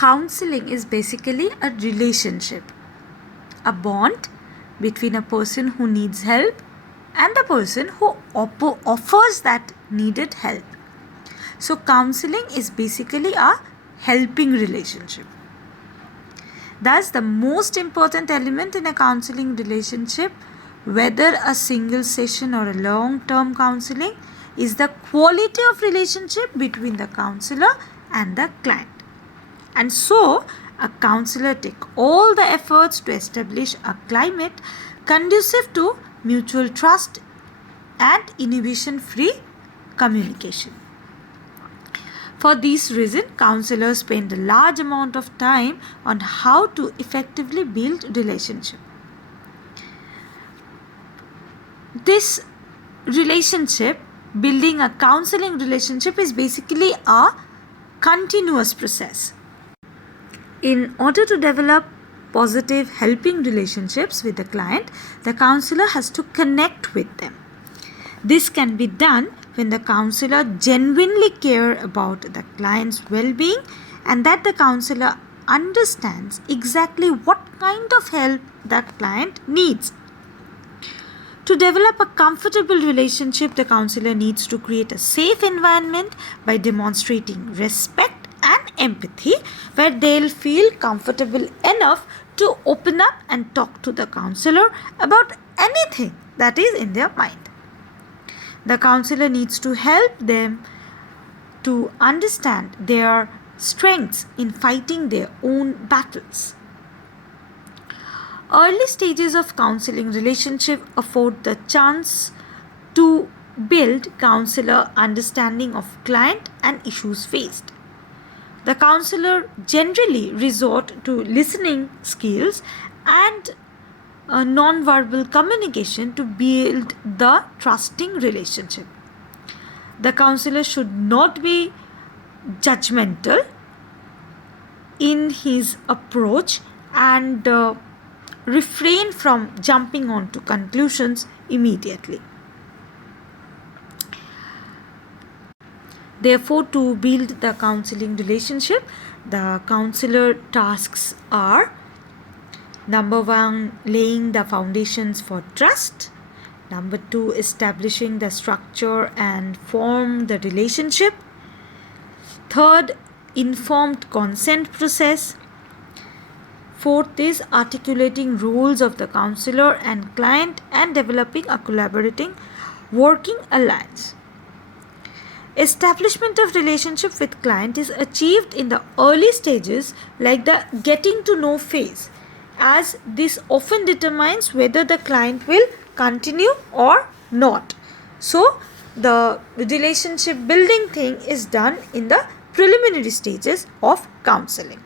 counseling is basically a relationship, a bond between a person who needs help and the person who offers that needed help. So counseling is basically a helping relationship. Thus, the most important element in a counseling relationship, whether a single session or a long-term counseling, is the quality of relationship between the counselor and the client. And so, a counselor takes all the efforts to establish a climate conducive to mutual trust and inhibition-free communication. For this reason, counselors spend a large amount of time on how to effectively build relationship. This relationship, building a counseling relationship, is basically a continuous process. In order to develop positive helping relationships with the client, the counselor has to connect with them. This can be done when the counselor genuinely cares about the client's well-being and that the counselor understands exactly what kind of help the client needs. To develop a comfortable relationship, the counselor needs to create a safe environment by demonstrating respect and empathy, where they'll feel comfortable enough to open up and talk to the counselor about anything that is in their mind. The counselor needs to help them to understand their strengths in fighting their own battles. Early stages of counseling relationship afford the chance to build counselor understanding of client and issues faced. The counselor generally resort to listening skills and nonverbal communication to build the trusting relationship. The counselor should not be judgmental in his approach and refrain from jumping on to conclusions immediately. Therefore, to build the counseling relationship, the counselor tasks are: number 1, laying the foundations for trust. Number 2, establishing the structure and form the relationship. Third, informed consent process. Fourth is articulating roles of the counselor and client and developing a collaborating working alliance. Establishment of relationship with client is achieved in the early stages, like the getting to know phase, as this often determines whether the client will continue or not. So, the relationship building thing is done in the preliminary stages of counseling.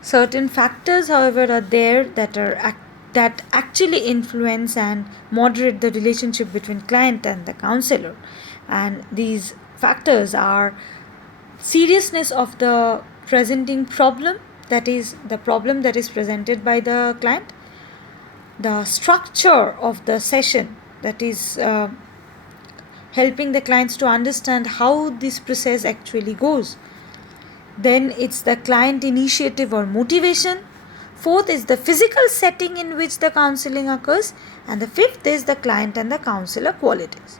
Certain factors, however, are there that actually influence and moderate the relationship between client and the counselor. And these factors are seriousness of the presenting problem, that is the problem that is presented by the client, the structure of the session, that is helping the clients to understand how this process actually goes. Then it's the client initiative or motivation. Fourth is the physical setting in which the counseling occurs. And the fifth is the client and the counselor qualities.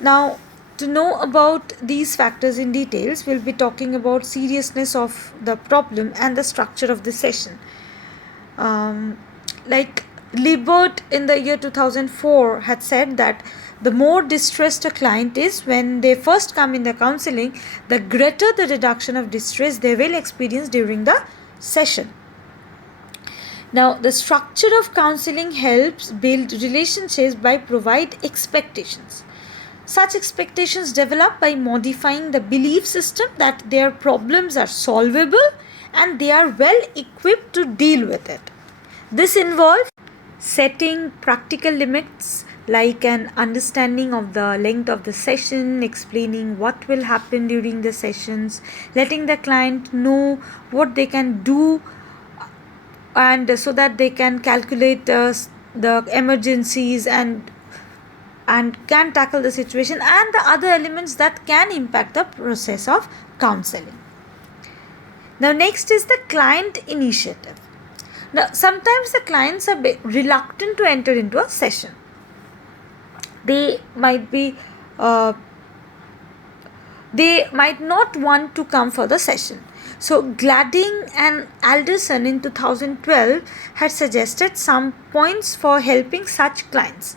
Now, to know about these factors in details, we'll be talking about seriousness of the problem and the structure of the session. Like Libert in the year 2004 had said that the more distressed a client is when they first come in the counseling, the greater the reduction of distress they will experience during the session. Now, the structure of counseling helps build relationships by provide expectations. Such expectations develop by modifying the belief system that their problems are solvable and they are well equipped to deal with it. This involves setting practical limits like an understanding of the length of the session, explaining what will happen during the sessions, letting the client know what they can do, and so that they can calculate the emergencies and can tackle the situation, and the other elements that can impact the process of counseling. Now next is the client initiative. Now sometimes the clients are reluctant to enter into a session. They might not want to come for the session. So Gladding and Alderson in 2012 had suggested some points for helping such clients.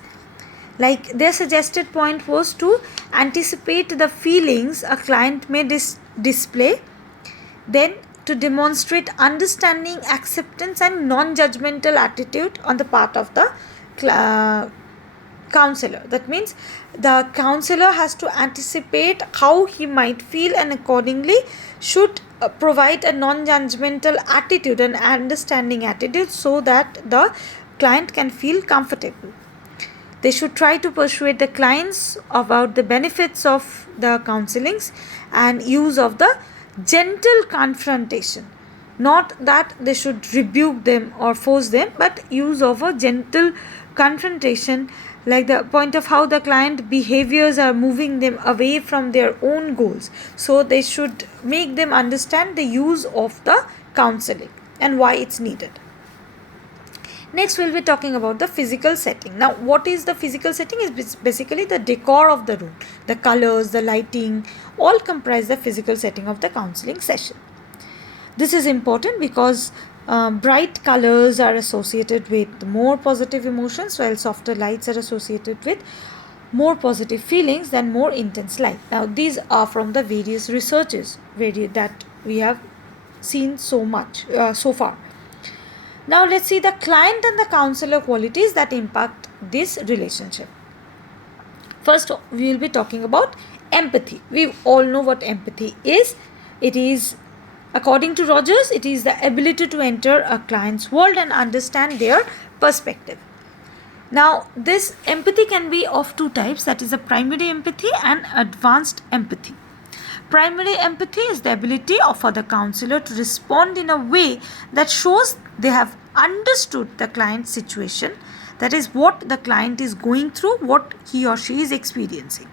Like their suggested point was to anticipate the feelings a client may display, then to demonstrate understanding, acceptance and non-judgmental attitude on the part of the counselor. That means the counselor has to anticipate how he might feel and accordingly should provide a non-judgmental attitude and understanding attitude so that the client can feel comfortable. They should try to persuade the clients about the benefits of the counselings and use of the gentle confrontation. Not that they should rebuke them or force them, but use of a gentle confrontation, like the point of how the client behaviors are moving them away from their own goals. So they should make them understand the use of the counseling and why it's needed. Next we'll be talking about the physical setting. Now what is the physical setting? Is basically the decor of the room. The colors, the lighting, all comprise the physical setting of the counseling session. This is important because bright colors are associated with more positive emotions, while softer lights are associated with more positive feelings than more intense light. Now these are from the various researches that we have seen so far. Now let's see the client and the counselor qualities that impact this relationship. First, we will be talking about empathy. We all know what empathy is. It is, according to Rogers, it is the ability to enter a client's world and understand their perspective. Now, this empathy can be of two types, that is a primary empathy and advanced empathy. Primary empathy is the ability for the counselor to respond in a way that shows they have understood the client's situation, that is what the client is going through, what he or she is experiencing.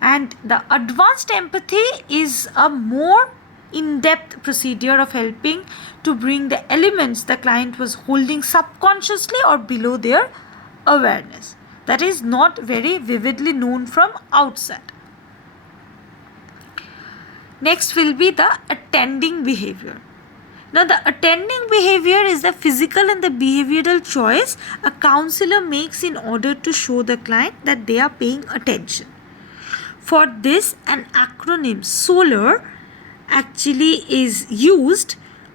And the advanced empathy is a more in-depth procedure of helping to bring the elements the client was holding subconsciously or below their awareness, that is not very vividly known from outside. Next will be the attending behavior. Now the attending behavior is the physical and the behavioral choice a counselor makes in order to show the client that they are paying attention. For this, an acronym SOLAR actually is used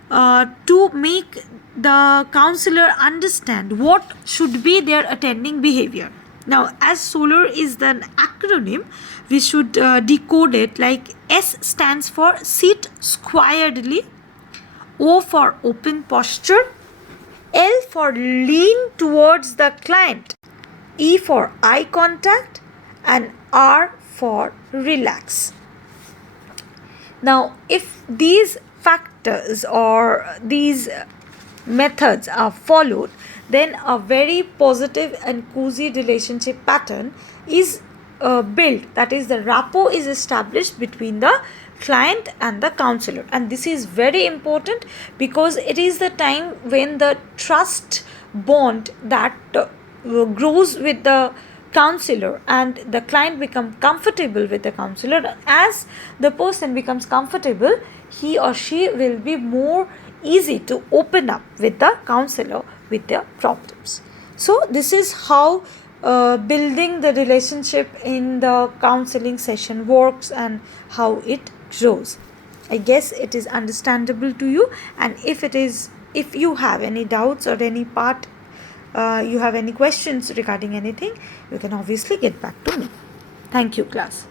to make the counselor understand what should be their attending behavior. Now, as SOLAR is the acronym, we should decode it like S stands for sit squarely, O for open posture, L for lean towards the client, E for eye contact, and R for relax. Now, if these factors or these methods are followed, then a very positive and cozy relationship pattern is built. That is, the rapport is established between the client and the counselor. And this is very important because it is the time when the trust bond that grows with the counselor and the client becomes comfortable with the counselor. As the person becomes comfortable, he or she will be more easy to open up with the counselor with their problems. So this is how building the relationship in the counseling session works and how it grows. I guess it is understandable to you, and if you have any doubts or any part you have any questions regarding anything, you can obviously get back to me. Thank you, class.